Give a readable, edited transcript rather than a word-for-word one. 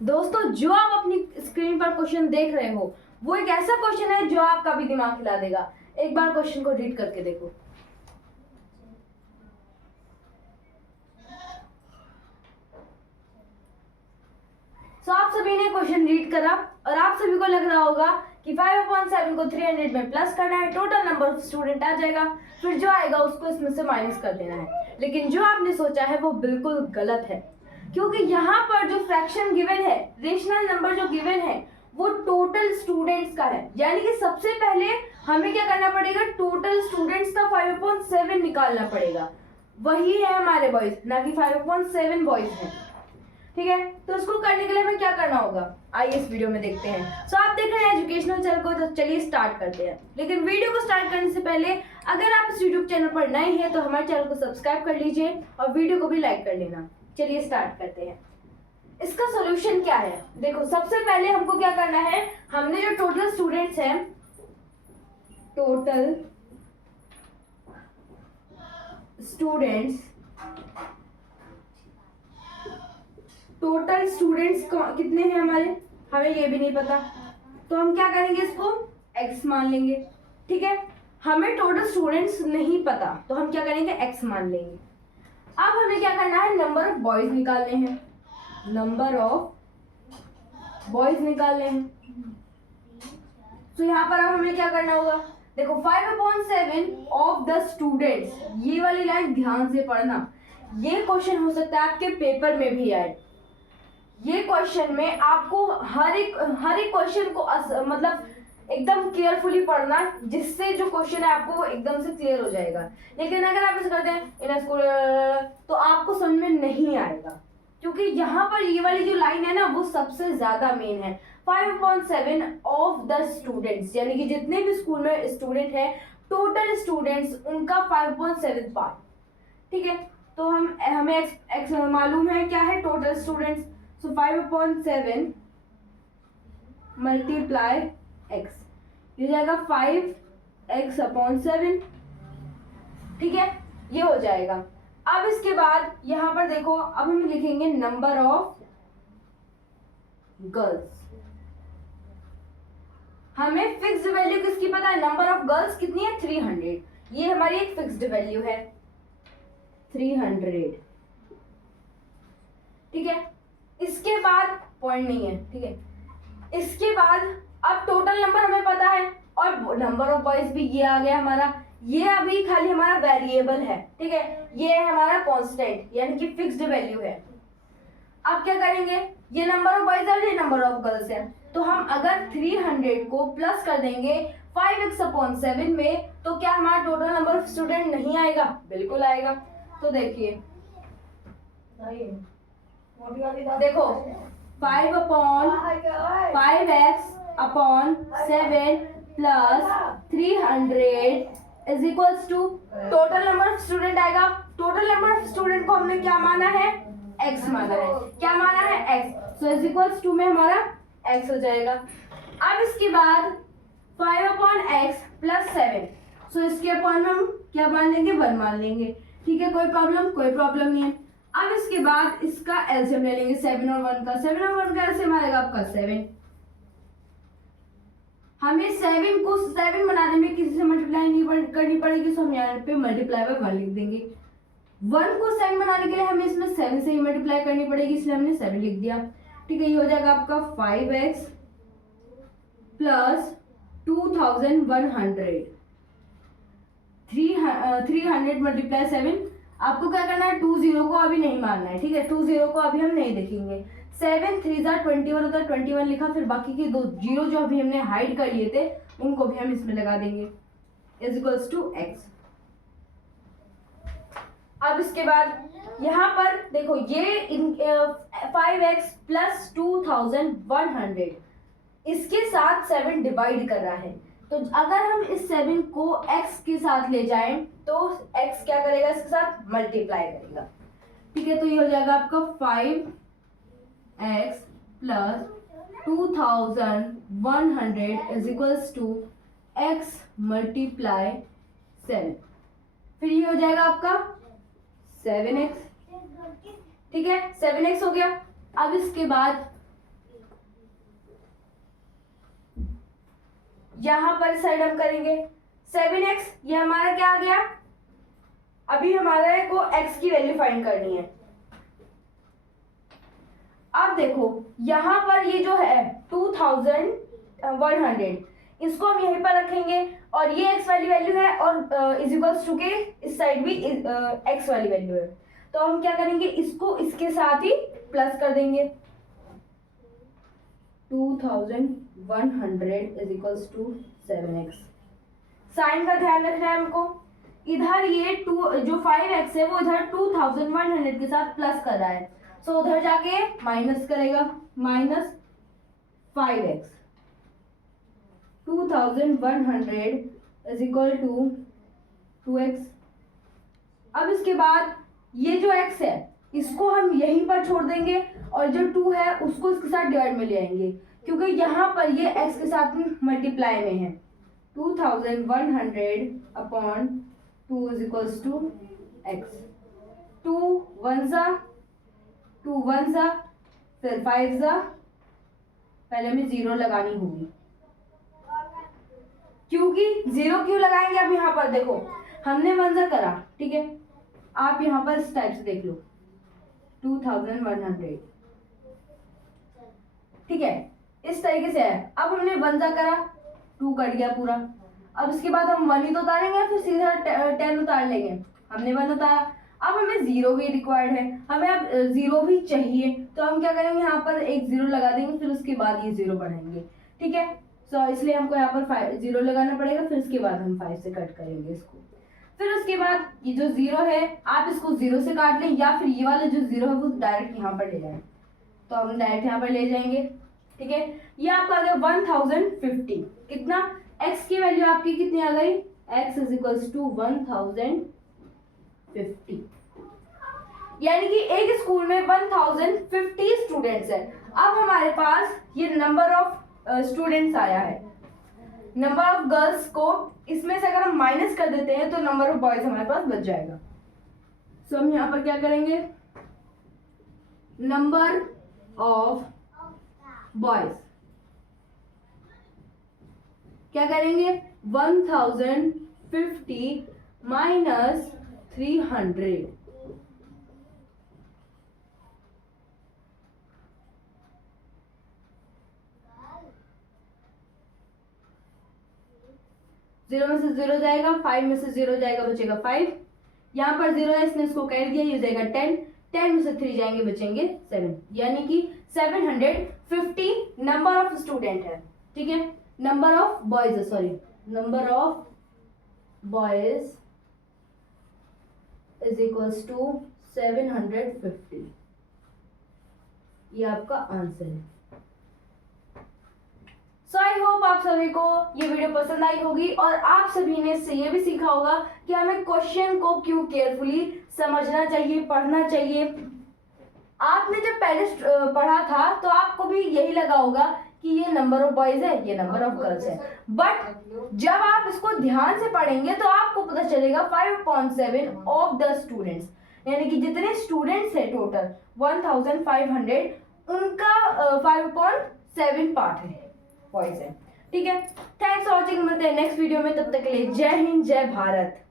दोस्तों जो आप अपनी स्क्रीन पर क्वेश्चन देख रहे हो वो एक ऐसा क्वेश्चन है जो आपका भी दिमाग हिला देगा। एक बार क्वेश्चन को रीड करके देखो। तो आप सभी ने क्वेश्चन रीड करा और आप सभी को लग रहा होगा कि 5/7 को 300 में प्लस करना है, टोटल नंबर ऑफ स्टूडेंट आ जाएगा, फिर जो आएगा उसको इसमें से माइनस कर देना है। लेकिन जो आपने सोचा है वो बिल्कुल गलत है, क्योंकि यहाँ पर जो फ्रैक्शन गिवन है, रेशनल नंबर जो गिवन है वो टोटल स्टूडेंट्स का है। यानी कि सबसे पहले हमें क्या करना पड़ेगा, टोटल स्टूडेंट्स का 5/7 निकालना पड़ेगा। वही है हमारे बॉयज, ना कि 5/7 बॉयज है। ठीक है, तो उसको करने के लिए हमें क्या करना होगा, आइए इस वीडियो में देखते हैं। सो आप देख रहे हैं एजुकेशनल चैनल को, तो चलिए स्टार्ट करते हैं। लेकिन वीडियो को स्टार्ट करने से पहले अगर आप इस यूट्यूब चैनल पर नए हैं तो हमारे चैनल को सब्सक्राइब कर लीजिए और वीडियो को भी लाइक कर लेना। चलिए स्टार्ट करते हैं। इसका सॉल्यूशन क्या है, देखो सबसे पहले हमको क्या करना है, हमने जो टोटल स्टूडेंट्स हैं, टोटल स्टूडेंट्स कितने हैं हमारे, हमें ये भी नहीं पता, तो हम क्या करेंगे, इसको x मान लेंगे। ठीक है, हमें टोटल स्टूडेंट्स नहीं पता तो हम क्या करेंगे, x मान लेंगे। अब हमें क्या करना है, नंबर ऑफ बॉयज निकालने हैं, नंबर ऑफ बॉयज निकालने हैं। तो यहाँ पर अब हमें क्या करना होगा, देखो 5/7 ऑफ द स्टूडेंट्स, ये वाली लाइन ध्यान से पढ़ना, ये क्वेश्चन हो सकता है आपके पेपर में भी आए। ये क्वेश्चन में आपको हर एक क्वेश्चन को मतलब एकदम केयरफुली पढ़ना, जिससे जो क्वेश्चन है आपको वो एकदम से क्लियर हो जाएगा। लेकिन अगर आप ऐसे करते हैं इन स्कूल तो आपको समझ में नहीं आएगा, क्योंकि यहाँ पर ये वाली जो लाइन है ना वो सबसे ज्यादा मेन है। 5/7 ऑफ द स्टूडेंट्स, यानी कि जितने भी स्कूल में स्टूडेंट है, टोटल स्टूडेंट्स उनका 5/7 पार्ट। ठीक है, तो हमें एक्स मालूम है क्या है, टोटल स्टूडेंट्स। सो 5/7 मल्टीप्लाई एक्स, ये जाएगा 5x/7। ठीक है, ये हो जाएगा। अब इसके बाद यहाँ पर देखो, अब हम लिखेंगे नंबर ऑफ गर्ल्स। हमें फिक्स्ड वैल्यू किसकी पता है, नंबर ऑफ गर्ल्स कितनी है, 300। ये हमारी एक फिक्स्ड वैल्यू है 300। ठीक है, इसके बाद पॉइंट नहीं है। ठीक है, इसके बाद अब टोटल नंबर हमें पता है और नंबर ऑफ बॉयज भी ये आ गया हमारा। ये अभी खाली हमारा वेरिएबल है। ठीक है, ये है हमारा कांस्टेंट, यानी कि फिक्स्ड वैल्यू है। अब क्या करेंगे, ये नंबर ऑफ बॉयज है, ये नंबर ऑफ गर्ल्स है, तो हम अगर 300 को प्लस कर देंगे 5x/7 में, तो क्या हमारा टोटल नंबर ऑफ स्टूडेंट नहीं आएगा, बिल्कुल आएगा। तो देखिए, देखो 5/5x/7 plus 300 is equals to total number of student आएगा। टोटल नंबर ऑफ स्टूडेंट को हमने क्या माना है, x माना है। क्या माना है, x। So is equals to में हमारा x हो जाएगा। अब इसके बाद 5/x+7, सो इसके अपॉन में हम क्या मान लेंगे, 1 मान लेंगे। ठीक है, कोई प्रॉब्लम नहीं है। अब इसके बाद इसका एलसीएम ले लेंगे, 7 और 1 का। 7 और 1 का एलसीएम आएगा आपका 7। हमें 7 को 7 बनाने में किसी से मल्टीप्लाई नहीं करनी पड़ेगी, तो हम यहाँ पे मल्टीप्लाई बाय 1 लिख देंगे। 1 को 7 बनाने के लिए हमें इसमें 7 से ही मल्टीप्लाई करनी पड़ेगी, इसलिए हमने 7 लिख दिया। ठीक है, ये हो जाएगा आपका 5x + 2100। 300 × 7। आपको क्या करना है, 20 को अभी नहीं मानना है। ठीक है, 20 को अभी हम नहीं देखेंगे। 7 3 21 होता है, 21 लिखा, फिर बाकी के 2 जीरो जो अभी हमने हाइड कर लिए थे उनको भी हम इसमें लगा देंगे, इज इक्वल्स टू x। अब इसके बाद यहाँ पर देखो, ये 5x + 2100 इसके साथ 7 डिवाइड कर रहा है, तो अगर हम इस 7 को x के साथ ले जाएं तो x क्या करेगा, इसके साथ मल्टीप्लाई करेगा। ठीक है, तो ये हो जाएगा आपका 5x + 2100 is equals to x × 7। फिर ये हो जाएगा आपका 7x। ठीक है, 7x हो गया। अब इसके बाद यहाँ पर इस साइड हम करेंगे 7x, ये हमारा क्या आ गया, अभी हमारे को x की वैल्यू फाइंड करनी है। अब देखो यहाँ पर ये जो है 2100, इसको हम यहीं पर रखेंगे और ये x वाली वैल्यू है और इज इक्वल्स टू के इस साइड भी x वाली वैल्यू है, तो हम क्या करेंगे, इसको इसके साथ ही प्लस कर देंगे। 2100 is equals to 7x। Sign का ध्यान रखना है हमको, इधर ये जो 5x है वो इधर 2100 के साथ प्लस कर रहा है, सो उधर जाके माइनस करेगा, minus 5x। 2100 is equal to 2x। अब इसके बाद ये जो x है इसको हम यहीं पर छोड़ देंगे और जो 2 है उसको इसके साथ डिवाइड में ले आएंगे, क्योंकि यहाँ पर ये x के साथ मल्टीप्लाई में है। 2100 upon 2 is equals to x। 2 1 सा, 2 1 सा, फिर 5 सा, पहले हमें 0 लगानी होगी, क्योंकि 0 क्यों लगाएंगे, अब यहाँ पर देखो हमने 1 सा करा, ठीक है, आप यहाँ पर इस टाइप से देख लो 2100, ठीक है, इस तरीके से है। अब हमने 1 सा करा, 2 कट गया पूरा, अब इसके बाद हम 1 ही तो उतारेंगे, फिर सीधा 10 उतार लेंगे, हमने 1 उतारा। अब हमें 0 भी रिक्वायर्ड है, हमें अब 0 भी चाहिए, तो हम क्या करेंगे, यहाँ पर एक 0 लगा देंगे, फिर उसके बाद ये 0 बढ़ाएंगे, ठीक है। सो इसलिए हमको यहाँ पर 0 लगाना पड़ेगा, फिर उसके बाद हम 5 से कट करेंगे इसको। फिर उसके बाद ये जो 0 है आप इसको 0 से काट लें, या फिर ये वाला जो 0 है वो डायरेक्ट यहाँ पर ले जाएं, तो हम डायरेक्ट यहाँ पर ले जाएंगे, ठीक है। ये आपका आ गया 1050। कितना, x की वैल्यू आपकी कितनी आ गई, x इज इक्वल्स टू 1050, यानी कि एक स्कूल में 1050 स्टूडेंट्स है। अब हमारे पास ये नंबर ऑफ स्टूडेंट्स आया है, नंबर ऑफ गर्ल्स को इसमें से अगर हम माइनस कर देते हैं तो नंबर ऑफ बॉयज हमारे पास बच जाएगा। सो हम यहाँ पर क्या करेंगे, नंबर ऑफ बॉयज क्या करेंगे, 1050 माइनस 300, जीरो में से 0 जाएगा, 5 में से 0 जाएगा, बचेगा 5, यहाँ पर 0 है इसने इसको कैर दिया, ये जाएगा 10, 10 में से 3 जाएंगे, बचेंगे 7, यानी कि 750 नंबर ऑफ स्टूडेंट है, ठीक है। Number of boys, sorry, number of boys is equals to 750, ये आपका आंसर है। सो आई होप आप सभी को ये वीडियो पसंद आई होगी और आप सभी ने इससे ये भी सीखा होगा कि हमें क्वेश्चन को क्यों केयरफुली समझना चाहिए, पढ़ना चाहिए। आपने जब पहले पढ़ा था तो आपको भी यही लगा होगा कि ये नंबर ऑफ बॉयज है, ये नंबर ऑफ गर्ल्स है, बट जब आप इसको ध्यान से पढ़ेंगे तो आपको पता चलेगा 5.7 ऑफ द स्टूडेंट्स, यानी कि जितने स्टूडेंट्स है टोटल 1500 उनका 5.7 पार्ट है, बॉयज है, ठीक है। थैंक्स फॉर वॉचिंग, मिलते हैं नेक्स्ट वीडियो में, तब तक के लिए जय हिंद, जय भारत।